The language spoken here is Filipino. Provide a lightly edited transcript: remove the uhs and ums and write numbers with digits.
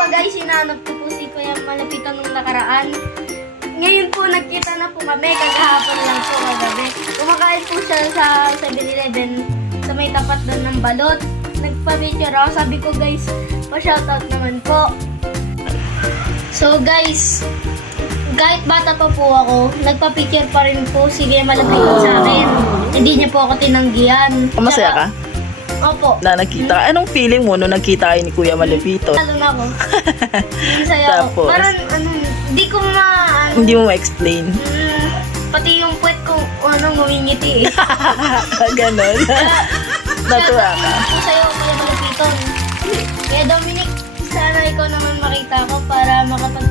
ba guys, sinanap ko po si Kuya Malapitan nung nakaraan. Ngayon po, nagkita na po kami. Kagahapon lang po kagabi. Kumakain po siya sa 7-Eleven sa may tapat doon ng balot. Nagpa-picture ako. Sabi ko guys, pa-shoutout naman po. So guys, kahit bata pa po ako, nagpa-picture pa rin po si Kuya Malapitan sa akin. Hindi niya po ako tinanggihan. Masaya ka? Opo. Na nagkita ka? Anong feeling mo nung nagkita kayo ni Kuya Malapito? Lalo na ako. Masaya ako. Tapos? Parang hindi ko Hindi mo ma-explain. pati yung puwet ko, ngumingiti eh. Ganon. Natuwa ka. Ito sa'yo, Kuya Malapiton. Kaya Dominic, sana ikaw naman makita ko para makapag